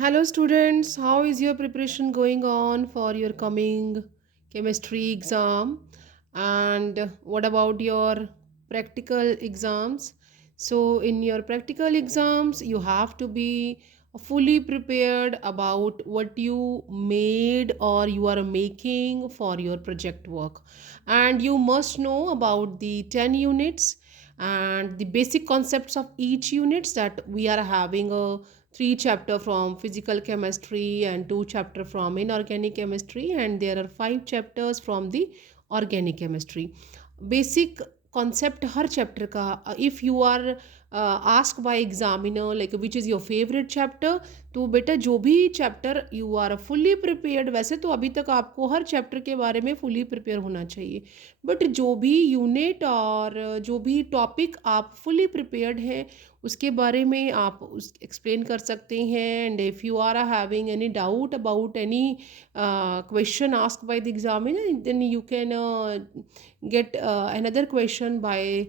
Hello, students. How is your preparation going on for your coming chemistry exam? And what about your practical exams? So, in your practical exams, you have to be fully prepared about what you made or you are making for your project work. And you must know about the 10 units and the basic concepts of each units that we are having a three chapter from physical chemistry and two chapter from inorganic chemistry, and there are five chapters from the organic chemistry. Basic concept हर chapter का, if you are ask by examiner like which is your favourite chapter, तो बेटा जो भी chapter you are fully prepared, वैसे तो अभी तक आपको हर चैप्टर के बारे में फुल्ली प्रिपेयर होना चाहिए, बट जो भी यूनिट और जो भी टॉपिक आप फुल्ली प्रिपेयर्ड हैं उसके बारे में आप उस एक्सप्लेन कर सकते हैं. And if you are having any doubt about any question asked by the examiner, then you can get another question by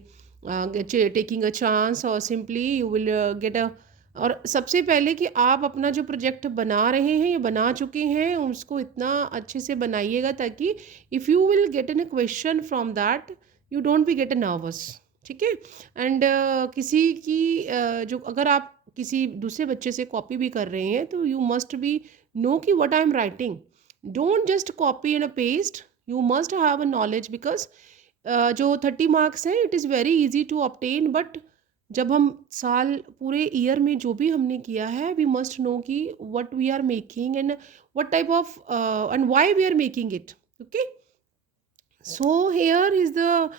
taking a chance, or simply you will get a. और सबसे पहले कि आप अपना जो प्रोजेक्ट बना रहे हैं या बना चुके हैं उसको इतना अच्छे से बनाइएगा ताकि if you will get an question from that you don't be get a nervous. ठीक है. एंड किसी की जो अगर आप किसी दूसरे बच्चे से कॉपी भी कर रहे हैं तो यू मस्ट बी नो कि what I am writing. Don't just copy and paste, you must have a knowledge, because जो 30 मार्क्स हैं it is very easy to obtain, but जब हम साल पूरे ईयर में जो भी हमने किया है वी मस्ट नो कि what we are making and what type of and why we are making it. Okay. So here is the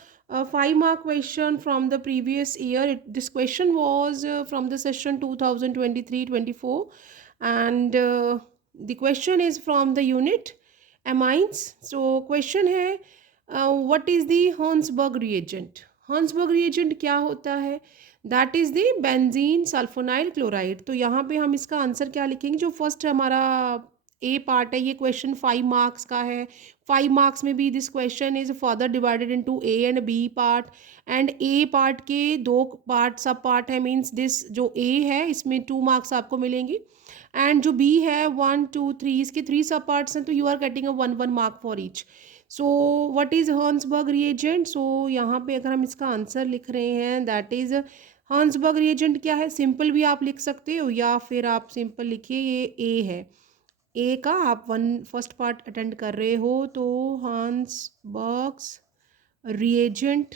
5 mark question from the previous year. This question was from the session 2023-24, and the question is from the unit amines. So question है what is the Hornsberg reagent? Hornsberg reagent क्या होता है? That is the benzene sulfonyl chloride. तो यहाँ पे हम इसका answer क्या लिखेंगे? जो फर्स्ट हमारा ए पार्ट है ये क्वेश्चन 5 मार्क्स का है. 5 मार्क्स में भी this question is further divided into A and B part. And A part के दो पार्ट सब पार्ट है, मीन्स दिस जो ए है इसमें 2 मार्क्स आपको मिलेंगे, एंड जो बी है 1 2 3 इसके 3 सब पार्ट्स हैं, तो you are getting a 1 1 mark for each. So what is Hinsberg reagent? So यहाँ पे अगर हम इसका आंसर लिख रहे हैं दैट इज हॉर्न्सबर्ग रिएजेंट क्या है, सिंपल भी आप लिख सकते हो या फिर आप सिंपल लिखिए ये ए है. ए का आप वन फर्स्ट पार्ट अटेंड कर रहे हो तो हॉर्न्सबर्ग्स रिएजेंट,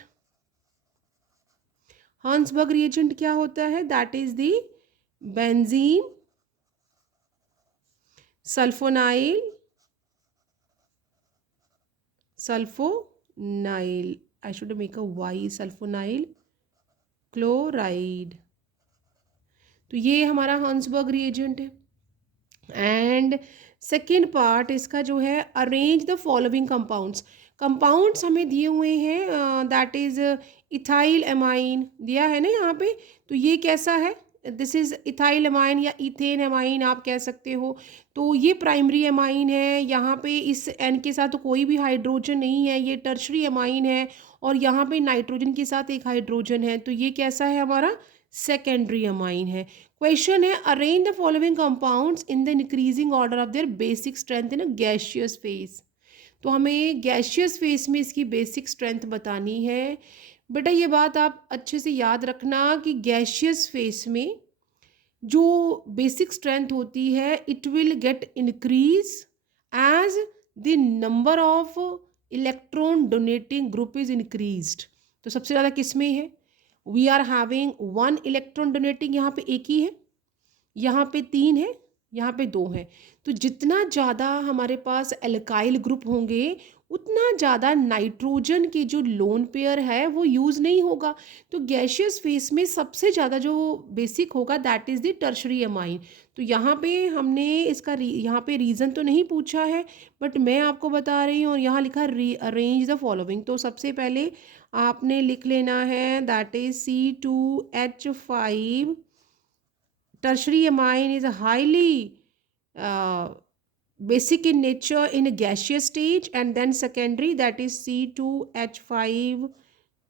हॉर्न्सबर्ग रिएजेंट क्या होता है? That is the benzene sulphonyl I should make a Y, sulphonyl chloride. तो ये हमारा हॉर्न्सबर्ग रिएजेंट है. एंड सेकेंड पार्ट इसका जो है arrange the following compounds. Compounds हमें दिए हुए हैं दैट इज इथाइल एमाइन दिया है ना यहाँ पे. तो ये कैसा है? दिस इज इथाइल एमाइन या इथेन एमाइन आप कह सकते हो. तो ये प्राइमरी एमाइन है, यहाँ पे इस एन के साथ तो कोई भी हाइड्रोजन नहीं है, ये टर्शरी एमाइन है, और यहाँ पे नाइट्रोजन के साथ एक हाइड्रोजन है, तो ये कैसा है हमारा? सेकेंडरी एमाइन है. क्वेश्चन है arrange the following compounds in the increasing order of their basic strength in a gaseous phase. तो हमें गैशियस फेज में इसकी बेसिक स्ट्रेंथ बतानी है. बेटा ये बात आप अच्छे से याद रखना कि गैशियस फेज में जो बेसिक स्ट्रेंथ होती है it will get increase as the number of electron donating group is increased. तो सबसे ज़्यादा किस में है? We are having 1 electron donating, यहाँ पे एक ही है, यहाँ पे 3 है, यहाँ पे 2 है. तो जितना ज़्यादा हमारे पास एल्काइल ग्रुप होंगे उतना ज़्यादा नाइट्रोजन के जो लोन पेयर है वो यूज़ नहीं होगा. तो गैशियस फेस में सबसे ज़्यादा जो बेसिक होगा that is the tertiary amine. तो यहाँ पे हमने इसका यहाँ पे रीज़न तो नहीं पूछा है, बट मैं आपको बता रही हूँ, और यहाँ लिखा अरेंज द फॉलोइंग. तो सबसे पहले आपने लिख लेना है that is C2H5. Tertiary amine is highly basic in nature in a gaseous stage, and then secondary that is C2H5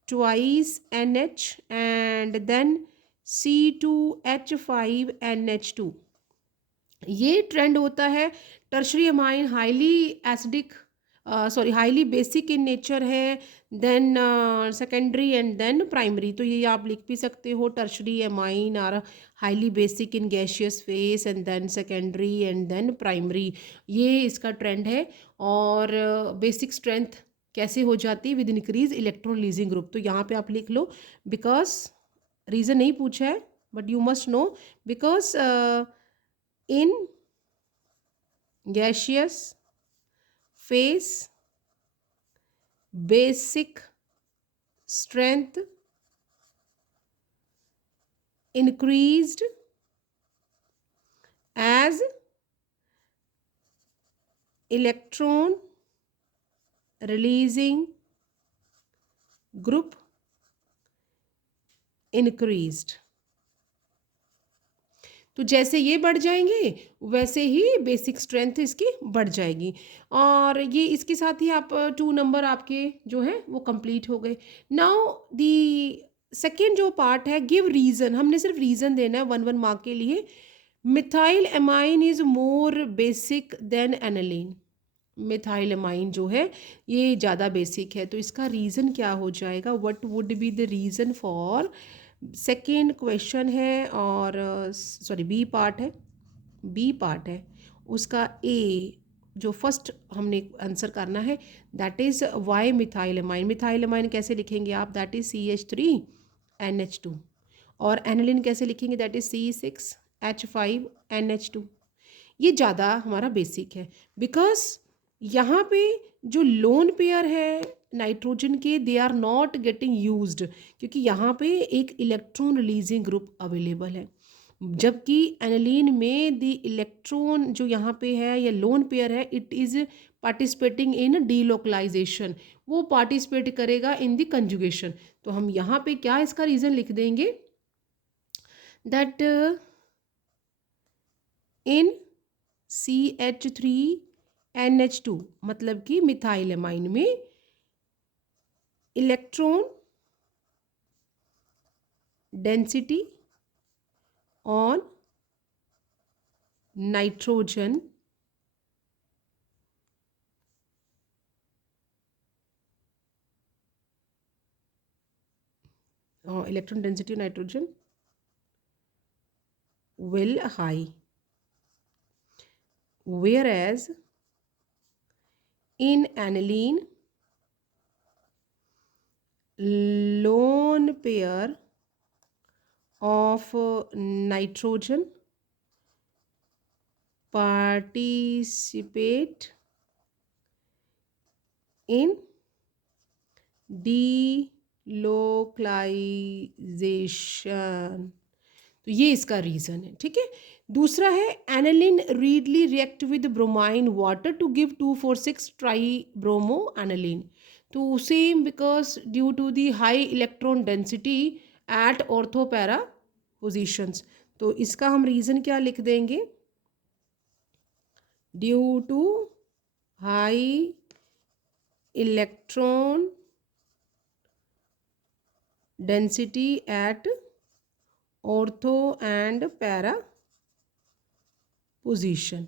twice NH, and then C2H5NH2. ये ट्रेंड होता है। Tertiary amine highly acidic, sorry highly basic in nature है, then secondary and then primary. तो ये आप लिख भी सकते हो, tertiary amine are highly basic in gaseous phase and then secondary and then primary. ये इसका ट्रेंड है। और बेसिक स्ट्रेंथ कैसे हो जाती है? With increase electron releasing group. तो यहाँ पे आप लिख लो, बिकॉज रीज़न नहीं पूछा है but you must know, because in gaseous phase basic strength increased as electron releasing group increased। तो जैसे ये बढ़ जाएंगे वैसे ही बेसिक स्ट्रेंथ इसकी बढ़ जाएगी। और ये इसके साथ ही आप 2 नंबर आपके जो है वो कंप्लीट हो गए। नाउ दी सेकेंड जो पार्ट है, गिव रीज़न। हमने सिर्फ रीज़न देना है 1 मार्क के लिए। Methyl amine is more basic than aniline. Methyl amine जो है ये ज़्यादा बेसिक है, तो इसका रीज़न क्या हो जाएगा? What would be the reason for? Second question है, और सॉरी बी पार्ट है, बी पार्ट है उसका। ए जो फर्स्ट हमने आंसर करना है, that is why methyl amine. Methyl amine कैसे लिखेंगे आप? That is CH3NH2। और एनिलिन कैसे लिखेंगे? That is C6H5NH2। ये ज़्यादा हमारा बेसिक है, बिकॉज यहाँ पे जो लोन पेयर है नाइट्रोजन के, they are not getting used, क्योंकि यहाँ पे एक इलेक्ट्रॉन रिलीजिंग ग्रुप अवेलेबल है। जबकि एनिलीन में द इलेक्ट्रॉन जो यहाँ पे है या लोन पेयर है, it is participating in delocalisation, वो पार्टिसिपेट करेगा इन द कंजुगेशन। तो हम यहाँ पे क्या इसका रीज़न लिख देंगे? दैट इन CH3NH2, मतलब कि मिथाइल एमाइन में electron density on nitrogen electron density on nitrogen will high, whereas in aniline lone pair of nitrogen participate in delocalization। तो ये इसका रीज़न है, ठीक है। दूसरा है aniline readily react with bromine water to give 2,4,6 tri bromo aniline. तो same, because due to the high electron density at ortho para positions. तो इसका हम रीज़न क्या लिख देंगे? Due to high electron density at ortho and para position.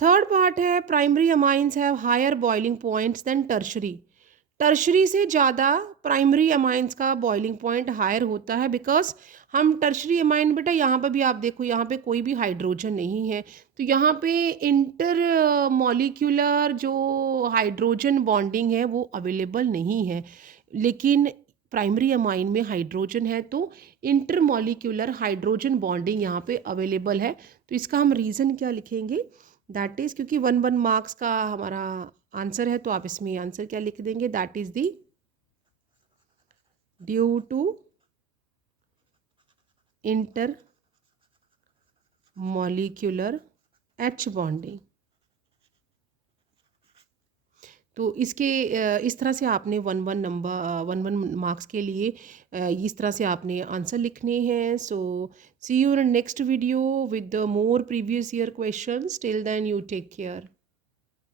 Third part है, primary amines have higher boiling points than tertiary. Tertiary से ज़्यादा primary amines का बॉइलिंग पॉइंट हायर होता है, बिकॉज हम टर्शरी अमाइन, बेटा यहाँ पर भी आप देखो, यहाँ पे कोई भी हाइड्रोजन नहीं है, तो यहाँ पे इंटर मॉलिक्यूलर जो हाइड्रोजन बॉन्डिंग है वो अवेलेबल नहीं है। लेकिन प्राइमरी अमाइन में हाइड्रोजन है, तो इंटर मॉलिक्यूलर हाइड्रोजन बॉन्डिंग यहाँ पे अवेलेबल है। तो इसका हम रीज़न क्या लिखेंगे? दैट इज़, क्योंकि 1 मार्क्स का हमारा आंसर है, तो आप इसमें आंसर क्या लिख देंगे? That is the due to intermolecular H bonding. तो इसके इस तरह से आपने 1 मार्क्स के लिए इस तरह से आपने आंसर लिखने हैं। So see you in next video with the more previous year questions. Till then you take care.